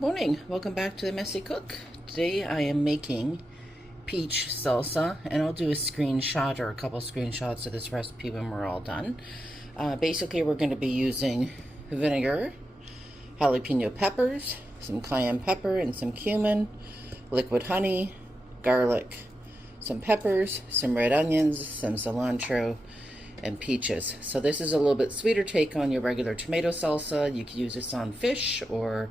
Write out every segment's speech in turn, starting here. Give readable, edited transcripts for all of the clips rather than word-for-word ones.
Morning, welcome back to the Messy Cook. Today I am making peach salsa, and I'll do a screenshot or a couple screenshots of this recipe when we're all done. Basically, we're going to be using vinegar, jalapeno peppers, some cayenne pepper and some cumin, liquid honey, garlic, some peppers, some red onions, some cilantro, and peaches. So this is a little bit sweeter take on your regular tomato salsa. You could use this on fish or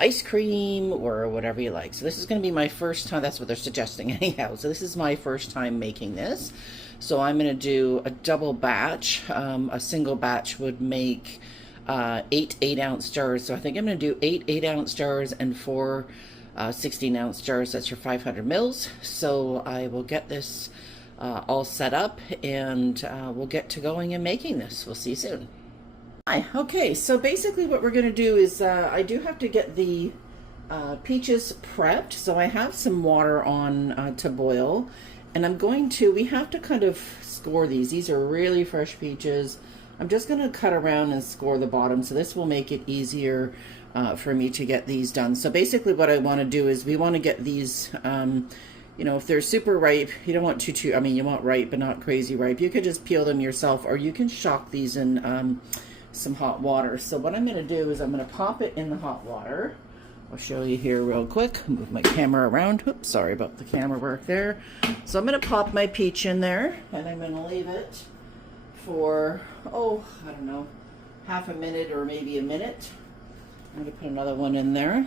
ice cream or whatever you like. So this is going to be my first time. That's what they're suggesting anyhow. So this is my first time making this. So I'm going to do a double batch. A single batch would make 8-ounce jars. So I think I'm going to do 8-ounce jars and 4 16-ounce jars. That's your 500 mils. So I will get this all set up, and we'll get to going and making this. We'll see you soon. Hi. Okay, so basically what we're going to do is I do have to get the peaches prepped. So I have some water on to boil, and we have to kind of score these. These are really fresh peaches. I'm just going to cut around and score the bottom, so this will make it easier for me to get these done. So basically what I want to do is we want to get these, you know, if they're super ripe, you don't want I mean, you want ripe but not crazy ripe. You could just peel them yourself, or you can shock these in some hot water. So what I'm going to do is I'm going to pop it in the hot water. I'll show you here real quick. Move my camera around. Oops, sorry about the camera work there. So I'm going to pop my peach in there, and I'm going to leave it for, oh, I don't know, half a minute or maybe a minute. I'm going to put another one in there.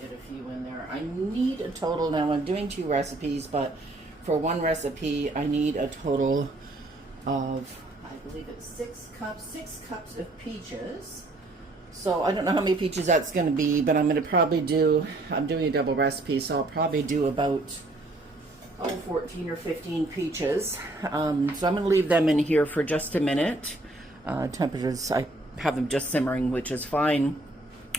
Get a few in there. I need a total, now I'm doing 2 recipes, but for one recipe I need a total of, I believe it's 6 cups of peaches. So I don't know how many peaches that's going to be, but I'm going to probably do, I'm doing a double recipe, so I'll probably do about 14 or 15 peaches. So I'm going to leave them in here for just a minute. Temperatures, I have them just simmering, which is fine.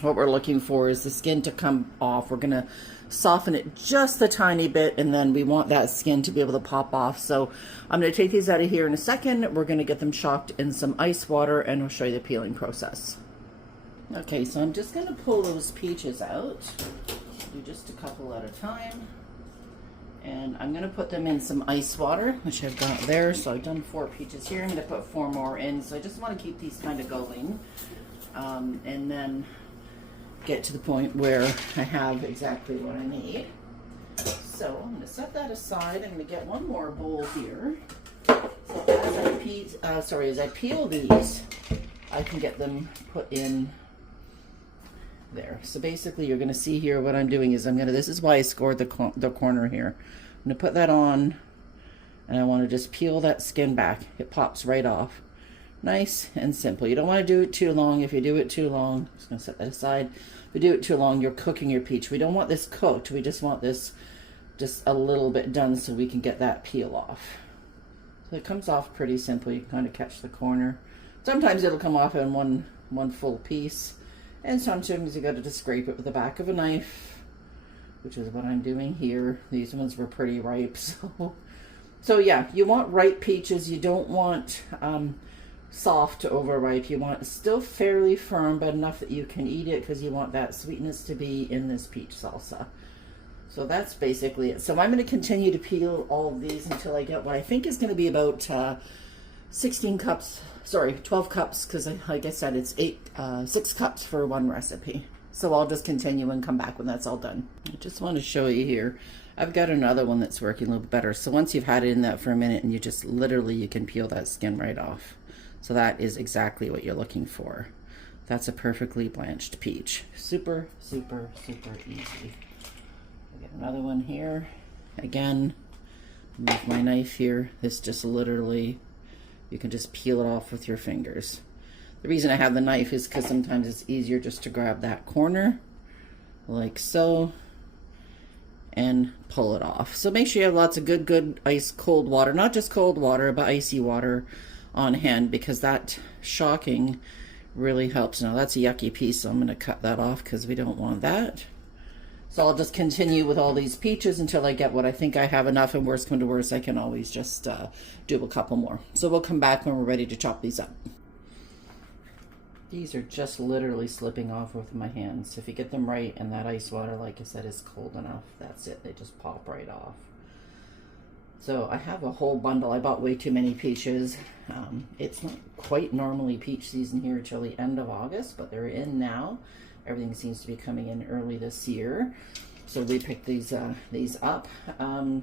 What we're looking for is the skin to come off. We're going to soften it just a tiny bit, and then we want that skin to be able to pop off. So I'm going to take these out of here in a second. We're going to get them shocked in some ice water, and I'll show you the peeling process. Okay, so I'm just going to pull those peaches out. Do just a couple at a time. And I'm going to put them in some ice water, which I've got there. So I've done 4 peaches here. I'm going to put 4 more in. So I just want to keep these kind of going. And then get to the point where I have exactly what I need. So I'm going to set that aside. I'm going to get one more bowl here. So as I peel these, I can get them put in there. So basically you're going to see here what I'm doing is this is why I scored the corner here. I'm going to put that on, and I want to just peel that skin back. It pops right off. Nice and simple. You don't want to do it too long. If you do it too long, I'm just going to set that aside. If you do it too long, you're cooking your peach. We don't want this cooked. We just want this just a little bit done so we can get that peel off. So it comes off pretty simple. You can kind of catch the corner. Sometimes it'll come off in one full piece, and sometimes you got to just scrape it with the back of a knife, which is what I'm doing here. These ones were pretty ripe, so yeah, you want ripe peaches. You don't want soft to overripe. You want it still fairly firm, but enough that you can eat it, because you want that sweetness to be in this peach salsa. So that's basically it. So I'm going to continue to peel all of these until I get what I think is going to be about 12 cups, because like I said, it's 6 cups for one recipe. So I'll just continue and come back when that's all done. I just want to show you here. I've got another one that's working a little bit better. So once you've had it in that for a minute, and you just literally, you can peel that skin right off. So that is exactly what you're looking for. That's a perfectly blanched peach. Super, super, super easy. I get another one here. Again, move my knife here. This just literally, you can just peel it off with your fingers. The reason I have the knife is because sometimes it's easier just to grab that corner, like so, and pull it off. So make sure you have lots of good ice cold water, not just cold water, but icy water on hand, because that shocking really helps. Now that's a yucky piece, so I'm going to cut that off because we don't want that. So I'll just continue with all these peaches until I get what I think I have enough, and worst come to worst, I can always just do a couple more. So we'll come back when we're ready to chop these up. These are just literally slipping off with my hands. If you get them right and that ice water, like I said, is cold enough, that's it. They just pop right off. So I have a whole bundle. I bought way too many peaches. It's not quite normally peach season here till the end of August, but they're in now. Everything seems to be coming in early this year. So we picked these up.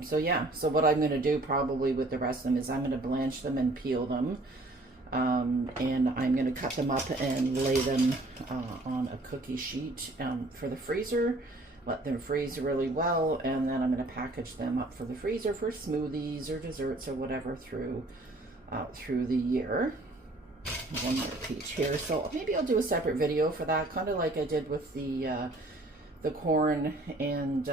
So yeah, so what I'm gonna do probably with the rest of them is I'm gonna blanch them and peel them. And I'm gonna cut them up and lay them on a cookie sheet for the freezer. Let them freeze really well, and then I'm gonna package them up for the freezer for smoothies or desserts or whatever through the year. One more peach here, so maybe I'll do a separate video for that, kind of like I did with the corn and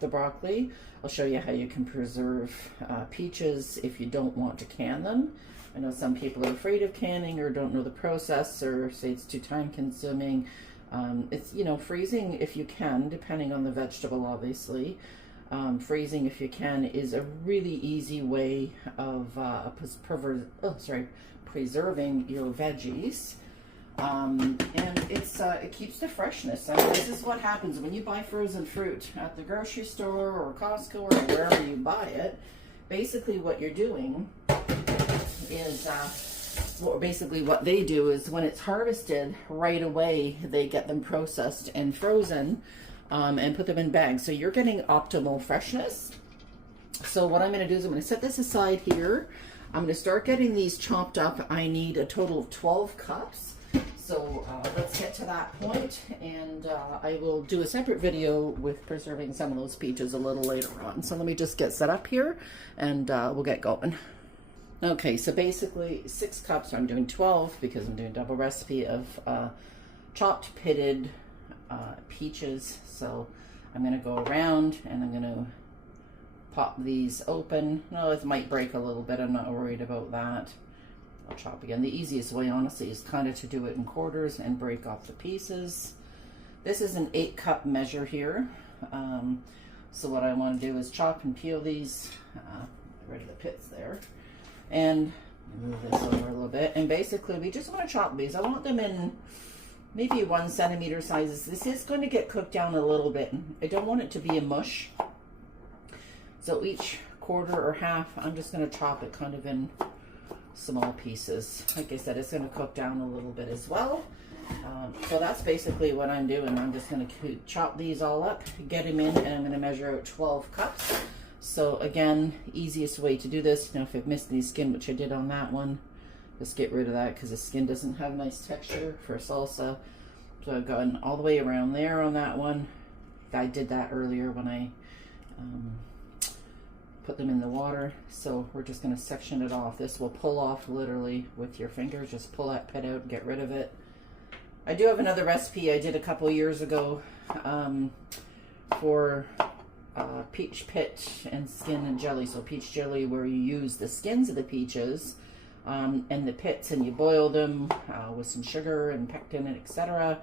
the broccoli. I'll show you how you can preserve peaches if you don't want to can them. I know some people are afraid of canning or don't know the process or say it's too time consuming. It's, you know, freezing if you can, depending on the vegetable, obviously. Freezing if you can is a really easy way of preserving your veggies. And it keeps the freshness. I mean, this is what happens when you buy frozen fruit at the grocery store or Costco or wherever you buy it. Basically what you're doing is, basically what they do is when it's harvested right away, they get them processed and frozen and put them in bags. So you're getting optimal freshness. So what I'm going to do is I'm going to set this aside here. I'm going to start getting these chopped up. I need a total of 12 cups. So let's get to that point, and I will do a separate video with preserving some of those peaches a little later on. So let me just get set up here, and we'll get going. Okay, so basically 6 cups, I'm doing 12 because I'm doing double recipe of chopped pitted peaches. So I'm going to go around and I'm going to pop these open. No, it might break a little bit, I'm not worried about that. I'll chop again. The easiest way, honestly, is kind of to do it in quarters and break off the pieces. This is an 8-cup measure here. So what I want to do is chop and peel these, get rid of the pits there, and move this over a little bit. And basically, we just want to chop these. I want them in maybe 1 centimeter sizes. This is going to get cooked down a little bit. I don't want it to be a mush. So each quarter or half, I'm just going to chop it kind of in small pieces. Like I said, it's going to cook down a little bit as well. So that's basically what I'm doing. I'm just going to chop these all up, get them in, and I'm going to measure out 12 cups. So again, easiest way to do this, now if I've missed any skin, which I did on that one, just get rid of that because the skin doesn't have nice texture for salsa. So I've gone all the way around there on that one. I did that earlier when I put them in the water. So we're just going to section it off. This will pull off literally with your fingers. Just pull that pit out, get rid of it. I do have another recipe I did a couple years ago for peach pit and skin and jelly. So peach jelly, where you use the skins of the peaches and the pits, and you boil them with some sugar and pectin and etc.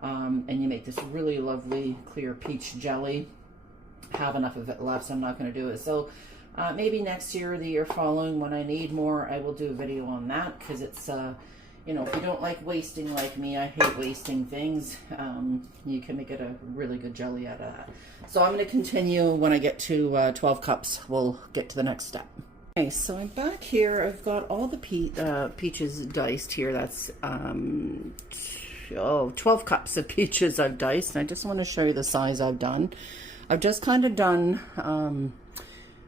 And you make this really lovely clear peach jelly. Have enough of it left, so I'm not going to do it. So maybe next year or the year following, when I need more, I will do a video on that, because it's you know, if you don't like wasting like me, I hate wasting things, you can make it a really good jelly out of that. So I'm going to continue. When I get to 12 cups, we'll get to the next step. Okay, so I'm back here. I've got all the peaches diced here. That's 12 cups of peaches I've diced, and I just want to show you the size I've done. I've just kind of done,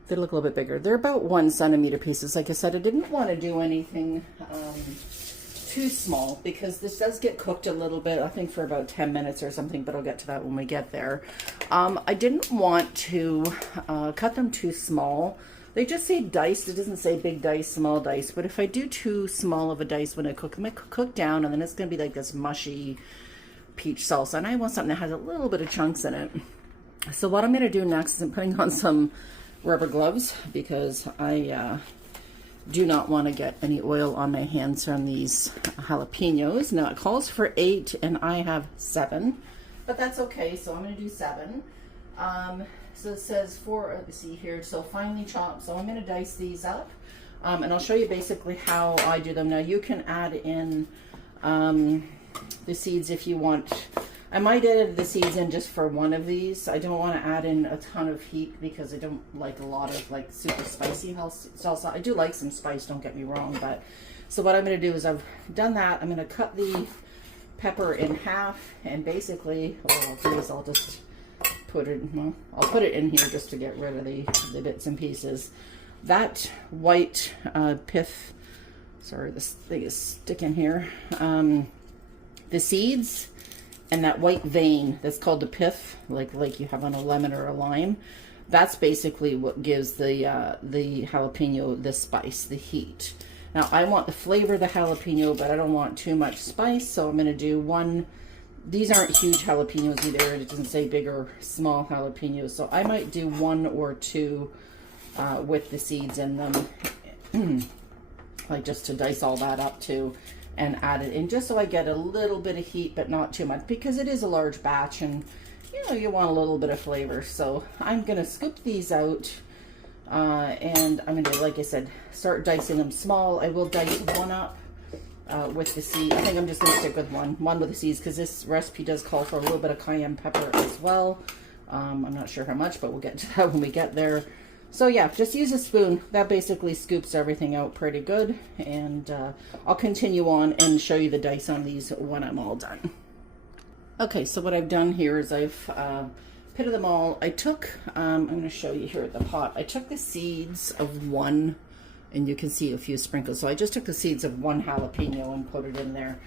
they look a little bit bigger. They're about 1 centimeter pieces. Like I said, I didn't want to do anything too small, because this does get cooked a little bit, I think for about 10 minutes or something, but I'll get to that when we get there. I didn't want to cut them too small. They just say diced. It doesn't say big dice, small dice. But if I do too small of a dice when I cook them, I cook down, and then it's going to be like this mushy peach salsa. And I want something that has a little bit of chunks in it. So what I'm going to do next is I'm putting on some rubber gloves, because I do not want to get any oil on my hands from these jalapenos. Now it calls for 8 and I have 7, but that's okay. So I'm going to do 7. So it says 4, let's see here, so finely chopped. So I'm going to dice these up, and I'll show you basically how I do them. Now you can add in the seeds if you want. I might add the seeds in just for one of these. I don't want to add in a ton of heat because I don't like a lot of like super spicy salsa. I do like some spice, don't get me wrong, but so what I'm going to do is I've done that. I'm going to cut the pepper in half, and basically what I'll do is I'll just put it, well, I'll put it in here just to get rid of the bits and pieces. That white pith, sorry, this thing is sticking here. The seeds and that white vein that's called the pith, like you have on a lemon or a lime, that's basically what gives the jalapeno the spice, the heat. Now I want the flavor of the jalapeno, but I don't want too much spice, so I'm going to do one. These aren't huge jalapenos either. It doesn't say big or small jalapenos, so I might do one or two with the seeds in them, like just to dice all that up too and add it in, just so I get a little bit of heat, but not too much, because it is a large batch and you know you want a little bit of flavor. So I'm gonna scoop these out and I'm gonna, like I said, start dicing them small. I will dice one up with the seed. I think I'm just gonna stick with one with the seeds, because this recipe does call for a little bit of cayenne pepper as well. I'm not sure how much, but we'll get to that when we get there. So yeah, just use a spoon. That basically scoops everything out pretty good. And I'll continue on and show you the dice on these when I'm all done. Okay, so what I've done here is I've pitted them all. I took, I'm going to show you here at the pot, I took the seeds of one, and you can see a few sprinkles. So I just took the seeds of one jalapeno and put it in there.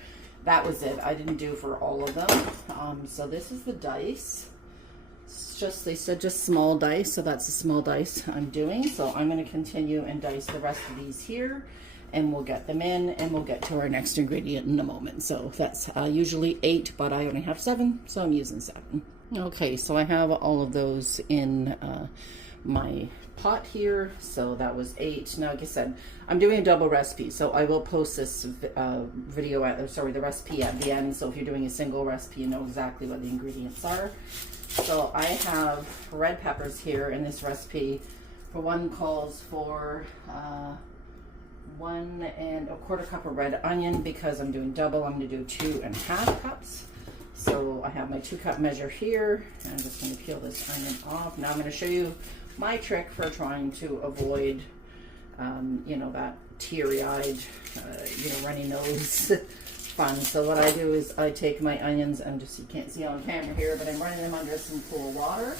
That was it. I didn't do for all of them. So this is the dice. Just, they said just small dice, so that's a small dice I'm doing. So I'm going to continue and dice the rest of these here, and we'll get them in, and we'll get to our next ingredient in a moment. So that's usually 8, but I only have 7, so I'm using 7. Okay, so I have all of those in my pot here. So that was 8. Now, like I said, I'm doing a double recipe, so I will post this video at, sorry, the recipe at the end. So if you're doing a single recipe, you know exactly what the ingredients are. So I have red peppers here in this recipe. For one calls for 1 1/4 cup of red onion. Because I'm doing double, I'm going to do 2.5 cups. So I have my 2-cup measure here, and I'm just going to peel this onion off. Now I'm going to show you my trick for trying to avoid, you know, that teary-eyed, you know, runny nose fun. So what I do is I take my onions, and just, you can't see on camera here, but I'm running them under some cool water.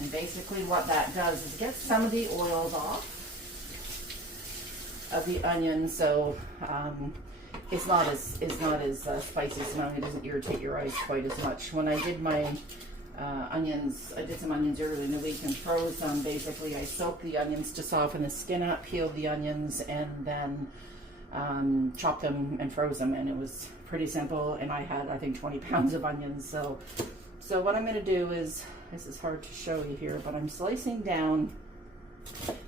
And basically what that does is get some of the oils off of the onion, so it's not as spicy, so it doesn't irritate your eyes quite as much. When I did my onions, I did some onions earlier in the week and froze them. Basically I soaked the onions to soften the skin up, peeled the onions, and then chopped them and froze them, and it was pretty simple. And I had, I think, 20 pounds of onions. So what I'm going to do is, this is hard to show you here, but I'm slicing down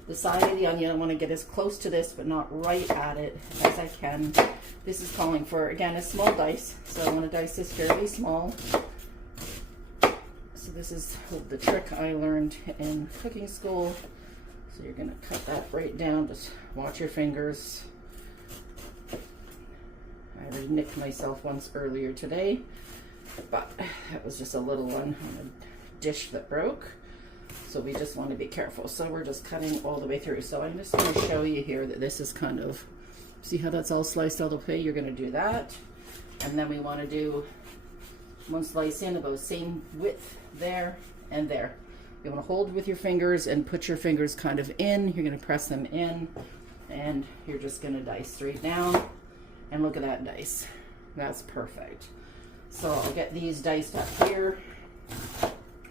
the side of the onion. I want to get as close to this, but not right at it, as I can. This is calling for, again, a small dice, so I want to dice this fairly small. So this is the trick I learned in cooking school. So you're going to cut that right down. Just watch your fingers. I already nicked myself once earlier today, but that was just a little one on a dish that broke. So we just want to be careful. So we're just cutting all the way through. So I'm just going to show you here that this is kind of, see how that's all sliced all the way? You're going to do that. And then we want to do one slice in about the same width there and there. You want to hold with your fingers and put your fingers kind of in. You're going to press them in, and you're just going to dice straight down. And look at that dice. That's perfect. So I'll get these diced up here.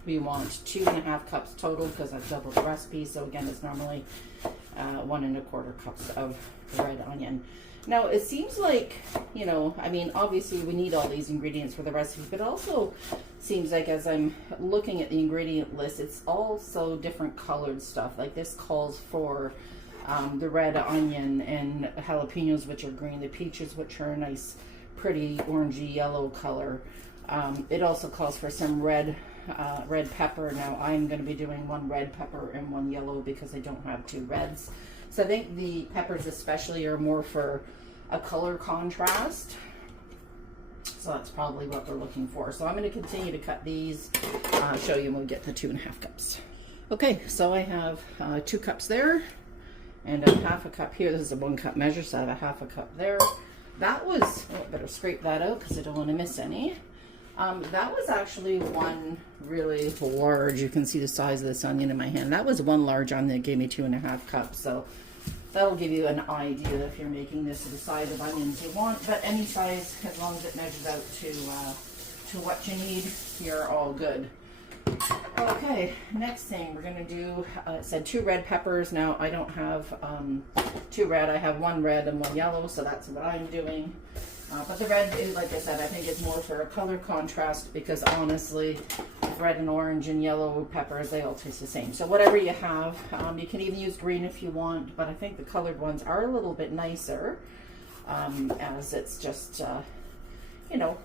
We want 2.5 cups total, because I've doubled the recipe. So again, it's normally 1 1/4 cups of red onion. Now it seems like, you know, I mean, obviously we need all these ingredients for the recipe, but it also seems like as I'm looking at the ingredient list, it's also different colored stuff. Like this calls for the red onion and jalapenos, which are green, the peaches, which are a nice, pretty orangey yellow color. It also calls for some red pepper. Now I'm going to be doing 1 red pepper and 1 yellow because I don't have 2 reds. So I think the peppers especially are more for a color contrast. So that's probably what we're looking for. So I'm going to continue to cut these, show you when we get to 2.5 cups. Okay, so I have 2 cups there and a half a cup here. This is a 1 cup measure, so I have a half a cup there. That was, oh, I better scrape that out because I don't want to miss any. That was actually one really large, you can see the size of this onion in my hand. That was one large onion that gave me 2.5 cups. So that'll give you an idea if you're making this to the size of onions you want. But any size, as long as it measures out to what you need, you're all good. Okay, next thing we're going to do, it said 2 red peppers. Now I don't have 2 red, I have 1 red and 1 yellow, so that's what I'm doing. But the red is, like I said, I think it's more for a color contrast, because honestly, red and orange and yellow peppers, they all taste the same. So whatever you have, you can even use green if you want, but I think the colored ones are a little bit nicer, as it's just, you know,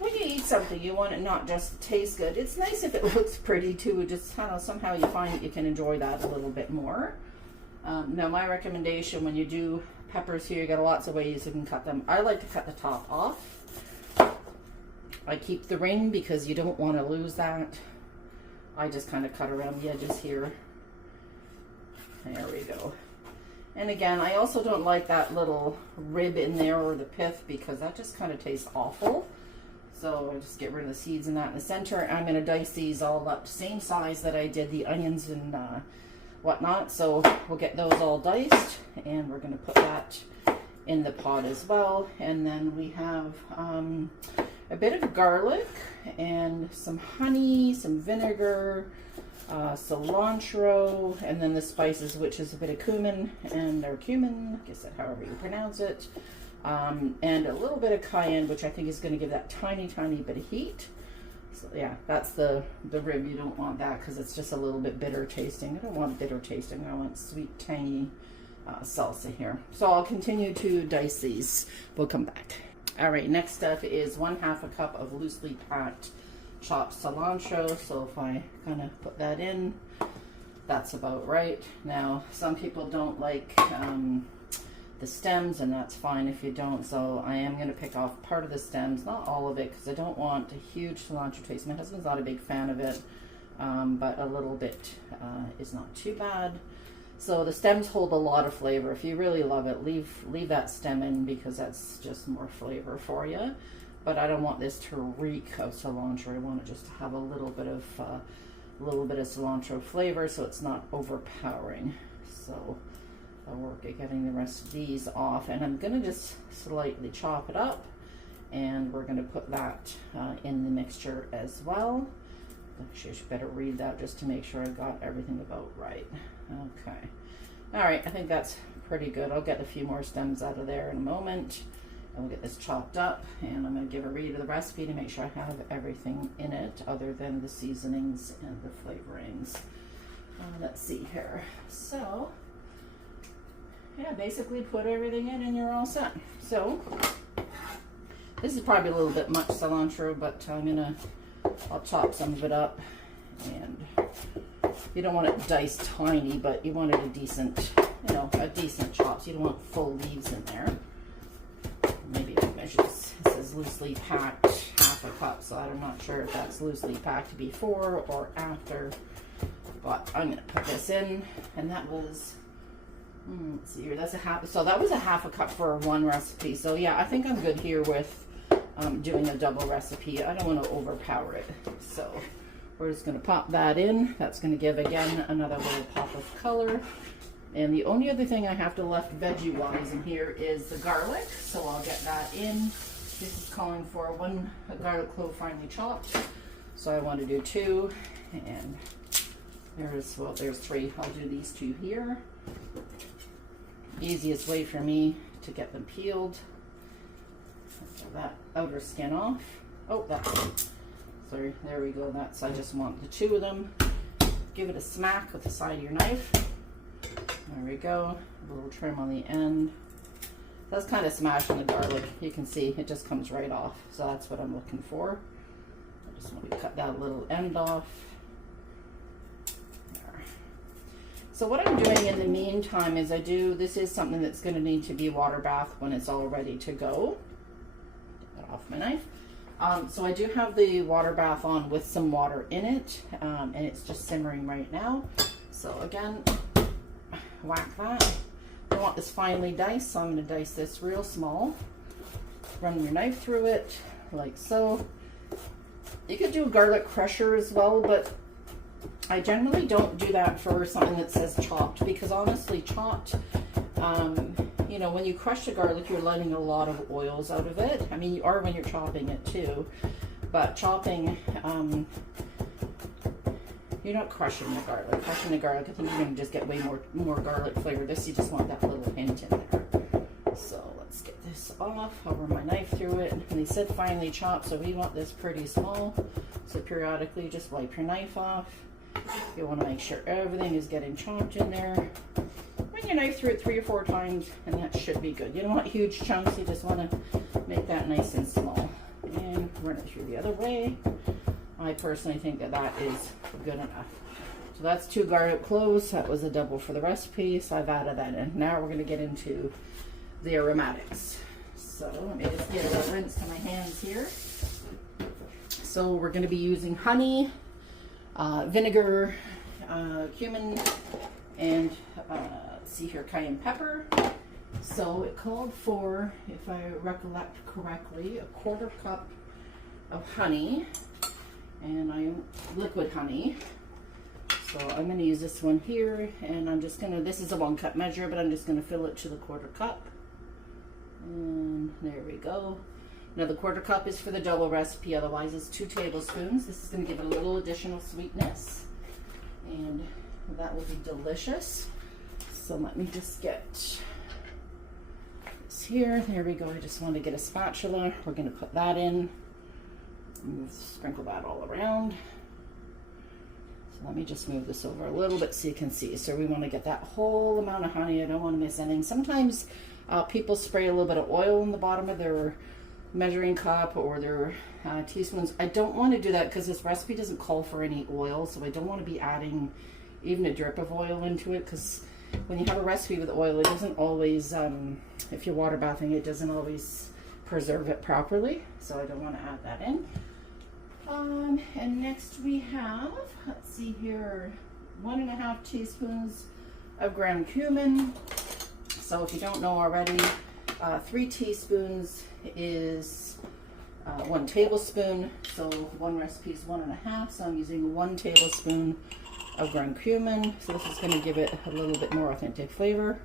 when you eat something, you want it not just to taste good. It's nice if it looks pretty too. Just kind of somehow you find that you can enjoy that a little bit more. Now my recommendation when you do peppers here, you got lots of ways you can cut them. I like to cut the top off. I keep the ring because you don't want to lose that. I just kind of cut around the edges here. There we go. And again, I also don't like that little rib in there or the pith, because that just kind of tastes awful. So I just get rid of the seeds and that in the center. I'm going to dice these all up same size that I did the onions and whatnot. So we'll get those all diced, and we're going to put that in the pot as well. And then we have a bit of garlic and some honey, some vinegar, cilantro, and then the spices, which is a bit of cumin or cumin, I guess that however you pronounce it. And a little bit of cayenne, which I think is going to give that tiny bit of heat. So yeah, that's the rib. You don't want that because it's just a little bit bitter tasting. I don't want bitter tasting. I want sweet, tangy salsa here. So I'll continue to dice these. We'll come back. All right, next up is 1/2 cup of loosely packed chopped cilantro. So if I kind of put that in, that's about right. Now, some people don't like the stems, and that's fine if you don't. So I am going to pick off part of the stems, not all of it, because I don't want a huge cilantro taste. My husband's not a big fan of it, but a little bit is not too bad. So the stems hold a lot of flavor. If you really love it, leave that stem in, because that's just more flavor for you. But I don't want this to reek of cilantro. I want it just to have a little bit of cilantro flavor, so it's not overpowering. So I'll work at getting the rest of these off, and I'm going to just slightly chop it up, and we're going to put that in the mixture as well. Actually, I should better read that just to make sure I've got everything about right. Okay. All right, I think that's pretty good. I'll get a few more stems out of there in a moment, and we'll get this chopped up, and I'm going to give a read of the recipe to make sure I have everything in it other than the seasonings and the flavorings. Let's see here. So yeah, basically put everything in and you're all set. So this is probably a little bit much cilantro, but I'll chop some of it up. And you don't want it diced tiny, but you want it a decent chop. So you don't want full leaves in there. Maybe I measure this. It says loosely packed 1/2 cup, so I'm not sure if that's loosely packed before or after. But I'm going to put this in, and that was, let's see here, that's a half, so that was a 1/2 cup for one recipe. So yeah, I think I'm good here with doing a double recipe. I don't want to overpower it. So we're just going to pop that in. That's going to give, again, another little pop of color. And the only other thing I have to left veggie-wise in here is the garlic. So I'll get that in. This is calling for a garlic clove finely chopped. So I want to do 2. And there's 3. I'll do these 2 here. Easiest way for me to get them peeled. Get that outer skin off. Oh, sorry, there we go. I just want the 2 of them. Give it a smack with the side of your knife. There we go. A little trim on the end. That's kind of smashing the garlic. You can see it just comes right off. So that's what I'm looking for. I just want to cut that little end off. So what I'm doing in the meantime is this is something that's going to need to be water bath when it's all ready to go. Get that off my knife. So I do have the water bath on with some water in it, and it's just simmering right now. So again, whack that. I want this finely diced, so I'm going to dice this real small. Run your knife through it, like so. You could do a garlic crusher as well, but I generally don't do that for something that says chopped, because honestly, chopped, you know, when you crush the garlic, you're letting a lot of oils out of it. I mean, you are when you're chopping it too, but chopping, you're not crushing the garlic. Crushing the garlic, I think you're going to just get way more garlic flavor. This, you just want that little hint in there. So let's get this off. I'll run my knife through it. And they said finely chopped, so we want this pretty small. So periodically, just wipe your knife off. You want to make sure everything is getting chopped in there. Run your knife through it 3 or 4 times, and that should be good. You don't want huge chunks. You just want to make that nice and small. And run it through the other way. I personally think that that is good enough. So that's 2 garlic cloves. That was a double for the recipe, so I've added that in. Now we're going to get into the aromatics. So let me just get a rinse to my hands here. So we're going to be using honey, vinegar, cumin, and let's see here, cayenne pepper. So it called for, if I recollect correctly, a 1/4 cup of honey, and liquid honey. So I'm going to use this one here, and I'm just going to, this is a 1 cup measure, but I'm just going to fill it to the 1/4 cup. And there we go. Now the 1/4 cup is for the double recipe, otherwise it's 2 tablespoons. This is going to give it a little additional sweetness, and that will be delicious. So let me just get this here. There we go. I just want to get a spatula. We're going to put that in. Sprinkle that all around. So let me just move this over a little bit so you can see. So we want to get that whole amount of honey. I don't want to miss anything. Sometimes people spray a little bit of oil in the bottom of their measuring cup or their teaspoons. I don't want to do that because this recipe doesn't call for any oil, so I don't want to be adding even a drip of oil into it, because when you have a recipe with oil, it doesn't always, if you're water bathing, it doesn't always preserve it properly, so I don't want to add that in. And next we have, let's see here, 1.5 teaspoons of ground cumin. So if you don't know already, 3 teaspoons is 1 tablespoon. So one recipe is 1.5. So I'm using 1 tablespoon of ground cumin. So this is going to give it a little bit more authentic flavor.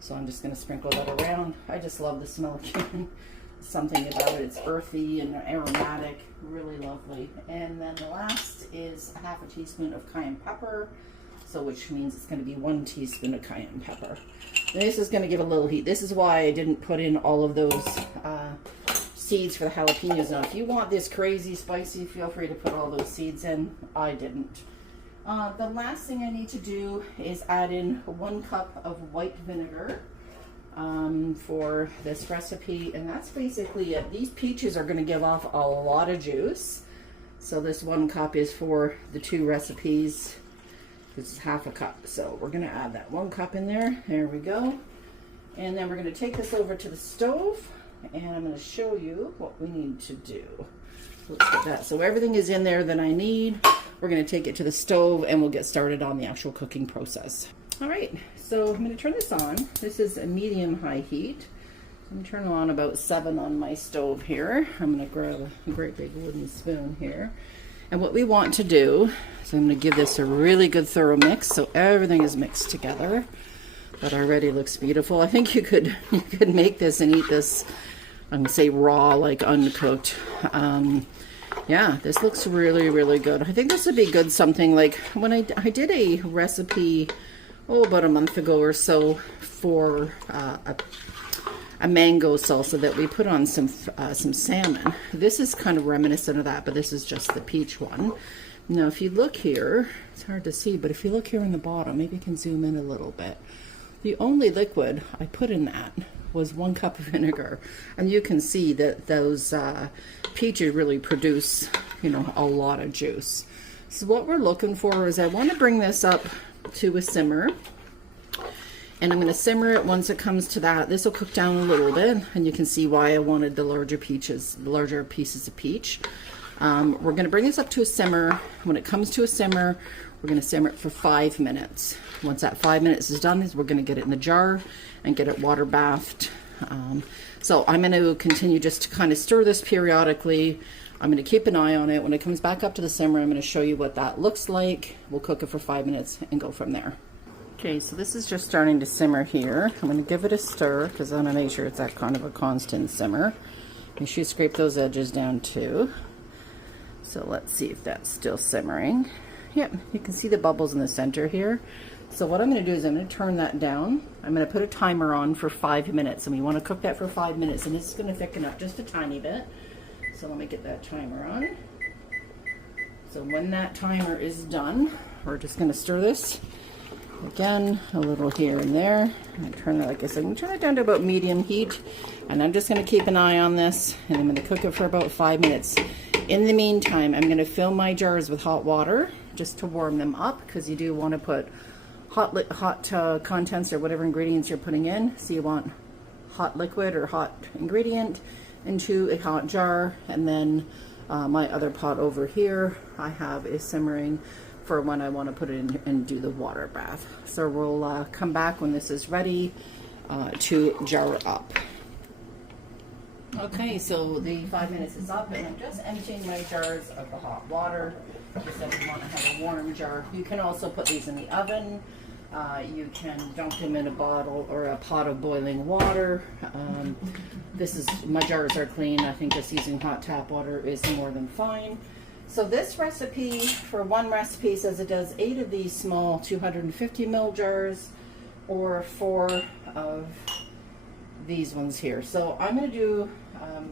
So I'm just going to sprinkle that around. I just love the smell of cumin. Something about it, it's earthy and aromatic, really lovely. And then the last is 1/2 teaspoon of cayenne pepper, so which means it's going to be 1 teaspoon of cayenne pepper. This is going to give a little heat. This is why I didn't put in all of those seeds for the jalapenos. Now if you want this crazy spicy, feel free to put all those seeds in. I didn't. The last thing I need to do is add in 1 cup of white vinegar for this recipe, and that's basically it. These peaches are going to give off a lot of juice, so this 1 cup is for the 2 recipes. This is 1/2 cup, so we're going to add that 1 cup in there. There we go. And then we're going to take this over to the stove, and I'm going to show you what we need to do. Let's get that. So everything is in there that I need. We're going to take it to the stove, and we'll get started on the actual cooking process. All right, so I'm going to turn this on. This is a medium-high heat. I'm going to turn it on about 7 on my stove here. I'm going to grab a great big wooden spoon here. And what we want to do is I'm going to give this a really good thorough mix so everything is mixed together. That already looks beautiful. I think you could make this and eat this, I'm going to say raw, like uncooked. Yeah, this looks really, really good. I think this would be good something like when I did a recipe about a month ago or so for a mango salsa that we put on some salmon. This is kind of reminiscent of that, but this is just the peach one. Now, if you look here, it's hard to see, but if you look here in the bottom, maybe you can zoom in a little bit. The only liquid I put in that was 1 cup of vinegar, and you can see that those peaches really produce, you know, a lot of juice. So what we're looking for is I want to bring this up to a simmer, And I'm going to simmer it once it comes to that. This will cook down a little bit, and you can see why I wanted the larger pieces of peach. We're going to bring this up to a simmer. When it comes to a simmer, we're going to simmer it for 5 minutes. Once that 5 minutes is done, we're going to get it in the jar and get it water bathed. So I'm going to continue just to kind of stir this periodically. I'm going to keep an eye on it. When it comes back up to the simmer, I'm going to show you what that looks like. We'll cook it for 5 minutes and go from there. Okay, so this is just starting to simmer here. I'm going to give it a stir because I want to make sure it's that kind of a constant simmer. Make sure you scrape those edges down too. So let's see if that's still simmering. Yep, you can see the bubbles in the center here. So what I'm going to do is I'm going to turn that down. I'm going to put a timer on for 5 minutes, and we want to cook that for 5 minutes, and this is going to thicken up just a tiny bit. So let me get that timer on. So when that timer is done, we're just going to stir this. Again, a little here and there. I turn it, like I said, I'm going to turn it down to about medium heat, and I'm just going to keep an eye on this, and I'm going to cook it for about 5 minutes. In the meantime, I'm going to fill my jars with hot water just to warm them up, because you do want to put hot contents or whatever ingredients you're putting in. So you want hot liquid or hot ingredient into a hot jar, and then my other pot over here I have is simmering for when I want to put it in and do the water bath. So we'll come back when this is ready to jar up. Okay, so the 5 minutes is up, and I'm just emptying my jars of the hot water. Just said you want to have a warm jar. You can also put these in the oven. You can dump them in a bottle or a pot of boiling water. My jars are clean. I think just using hot tap water is more than fine. So this recipe, for one recipe, says it does 8 of these small 250 ml jars, or 4 of these ones here. So I'm going to do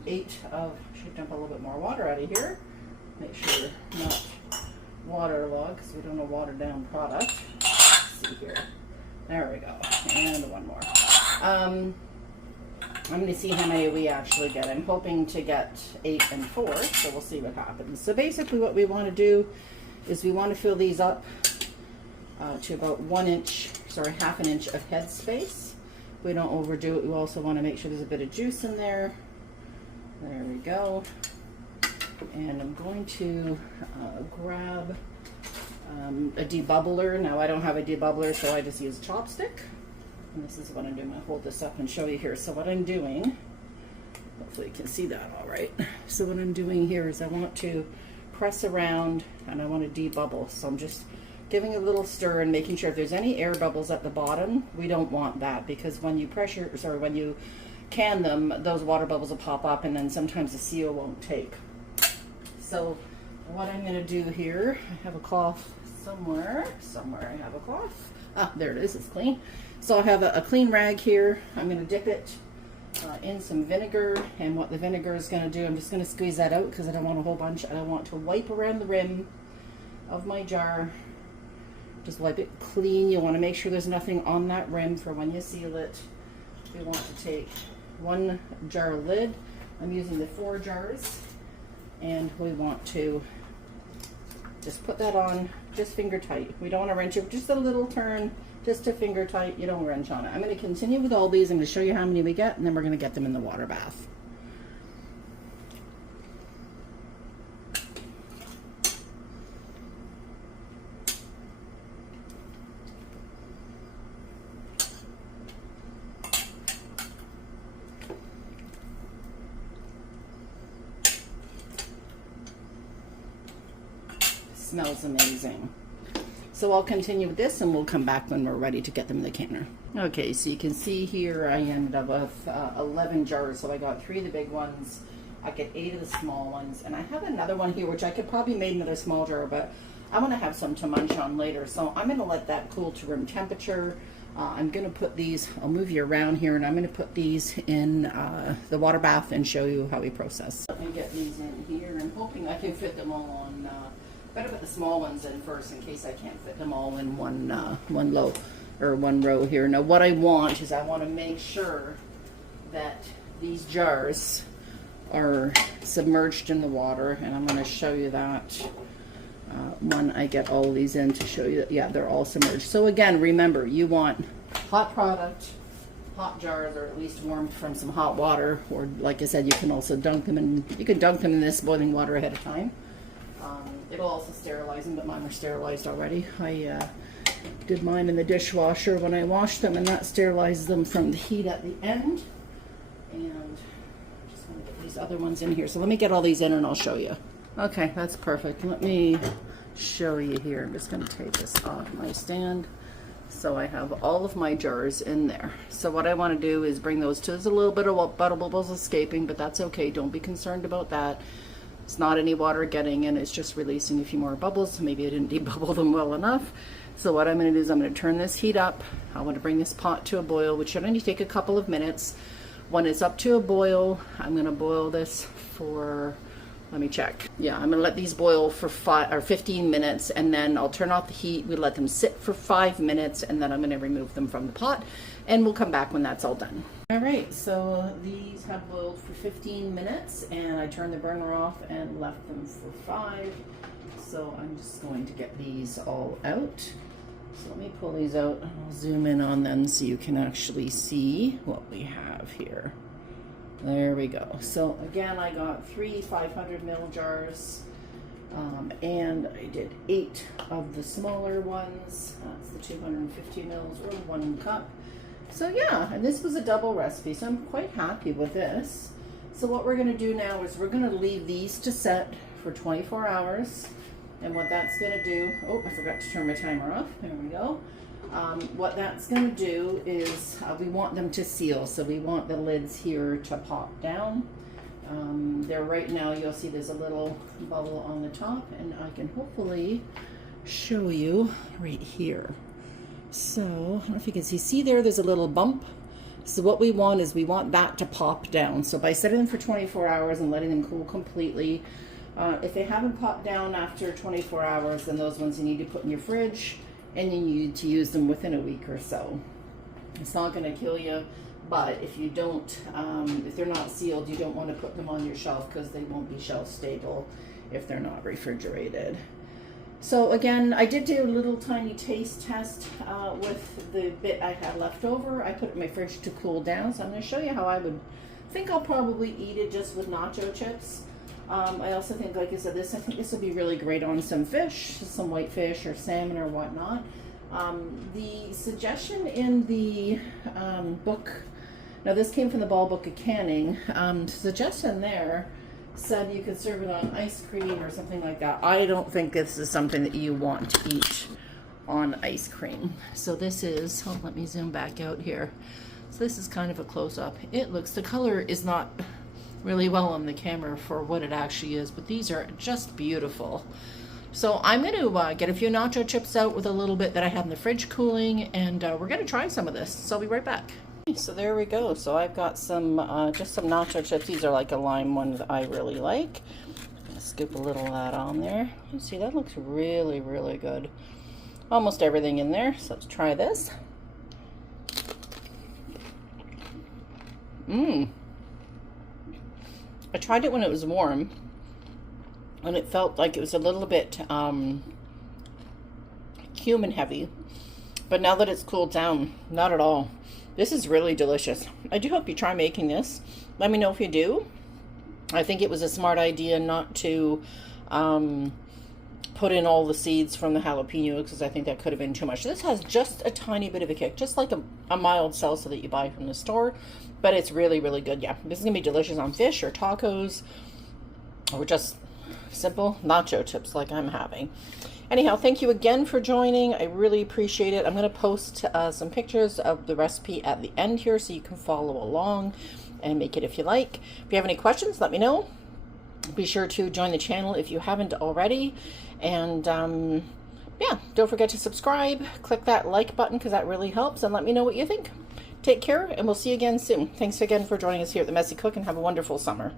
8 of, should dump a little bit more water out of here. Make sure not waterlogged, because we don't want a watered down product. Let's see here. There we go. And one more. I'm going to see how many we actually get. I'm hoping to get 8 and 4, so we'll see what happens. So basically what we want to do is we want to fill these up to about half an inch of head space. We don't overdo it. We also want to make sure there's a bit of juice in there. There we go. And I'm going to grab a debubbler. Now I don't have a debubbler, so I just use a chopstick. And this is what I'm doing. I'll hold this up and show you here. So what I'm doing, hopefully you can see that all right. So what I'm doing here is I want to press around and I want to debubble. So I'm just giving a little stir and making sure if there's any air bubbles at the bottom, we don't want that, because when you when you can them, those water bubbles will pop up, and then sometimes the seal won't take. So what I'm going to do here, I have a cloth somewhere I have a cloth. Ah, there it is, it's clean. So I have a clean rag here. I'm going to dip it in some vinegar, and what the vinegar is going to do, I'm just going to squeeze that out because I don't want a whole bunch. I want to wipe around the rim of my jar. Just wipe it clean. You want to make sure there's nothing on that rim for when you seal it. We want to take one jar lid. I'm using the 4 jars, and we want to just put that on just finger tight. We don't want to wrench it, just a little turn, just to finger tight. You don't wrench on it. I'm going to continue with all these. I'm going to show you how many we get, and then we're going to get them in the water bath. Smells amazing. So I'll continue with this, and we'll come back when we're ready to get them in the canner. Okay, so you can see here I ended up with 11 jars. So I got 3 of the big ones, I get 8 of the small ones, and I have another one here which I could probably make another small jar, but I want to have some to munch on later. So I'm going to let that cool to room temperature. I'm going to put these, I'll move you around here, and I'm going to put these in the water bath and show you how we process. Let me get these in here. I'm hoping I can fit them all on. Better put the small ones in first in case I can't fit them all in one row here. Now what I want is I want to make sure that these jars are submerged in the water, and I'm going to show you that when I get all these in to show you that, yeah, they're all submerged. So again, remember, you want hot product, hot jars, or at least warmed from some hot water, or like I said, you can also dunk them in this boiling water ahead of time. It'll also sterilize them, but mine are sterilized already. I did mine in the dishwasher when I washed them, and that sterilizes them from the heat at the end. And just want to get these other ones in here. So let me get all these in and I'll show you. Okay, that's perfect. Let me show you here. I'm just going to take this off my stand. So I have all of my jars in there. So what I want to do is bring those to, there's a little bit of bubbles escaping, but that's okay. Don't be concerned about that. It's not any water getting in, it's just releasing a few more bubbles. Maybe I didn't debubble them well enough. So what I'm going to do is I'm going to turn this heat up. I want to bring this pot to a boil, which should only take a couple of minutes. When it's up to a boil, I'm going to boil this for, let me check. Yeah, I'm going to let these boil for 15 minutes, and then I'll turn off the heat. We let them sit for 5 minutes, and then I'm going to remove them from the pot, and we'll come back when that's all done. All right, so these have boiled for 15 minutes, and I turned the burner off and left them for 5. So I'm just going to get these all out. So let me pull these out, and I'll zoom in on them so you can actually see what we have here. There we go. So again, I got 3 500 ml jars, and I did 8 of the smaller ones. That's the 250 mils, or 1 cup. So yeah, and this was a double recipe, so I'm quite happy with this. So what we're going to do now is we're going to leave these to set for 24 hours. And what that's going to do, oh, I forgot to turn my timer off. There we go. What that's going to do is we want them to seal. So we want the lids here to pop down. There right now, you'll see there's a little bubble on the top, and I can hopefully show you right here. So, I don't know if you can see there's a little bump. So what we want is we want that to pop down. So by setting them for 24 hours and letting them cool completely, if they haven't popped down after 24 hours, then those ones you need to put in your fridge, and you need to use them within a week or so. It's not going to kill you, but if you don't, if they're not sealed, you don't want to put them on your shelf because they won't be shelf stable if they're not refrigerated. So again, I did do a little tiny taste test with the bit I had left over. I put it in my fridge to cool down, so I'm going to show you how I would think I'll probably eat it just with nacho chips. I also think, like I said, I think this would be really great on some fish, some white fish or salmon or whatnot. The suggestion in the book, now this came from the Ball Book of Canning, suggestion there said you could serve it on ice cream or something like that. I don't think this is something that you want to eat on ice cream. So this is, oh, let me zoom back out here. So this is kind of a close-up. It looks, the color is not really well on the camera for what it actually is, but these are just beautiful. So I'm going to get a few nacho chips out with a little bit that I have in the fridge cooling, and we're going to try some of this. So I'll be right back. So there we go. So I've got some, just some nacho chips. These are like a lime one that I really like. I'm going to scoop a little of that on there. You see, that looks really, really good. Almost everything in there. So let's try this. I tried it when it was warm, and it felt like it was a little bit cumin heavy. But now that it's cooled down, not at all. This is really delicious. I do hope you try making this. Let me know if you do. I think it was a smart idea not to put in all the seeds from the jalapeno, because I think that could have been too much. This has just a tiny bit of a kick, just like a mild salsa that you buy from the store, but it's really, really good. Yeah, this is gonna be delicious on fish or tacos, or just simple nacho chips like I'm having. Anyhow, thank you again for joining. I really appreciate it. I'm going to post some pictures of the recipe at the end here so you can follow along and make it if you like. If you have any questions, let me know. Be sure to join the channel if you haven't already. And yeah, don't forget to subscribe. Click that like button because that really helps, and let me know what you think. Take care, and we'll see you again soon. Thanks again for joining us here at The Messy Cook, and have a wonderful summer.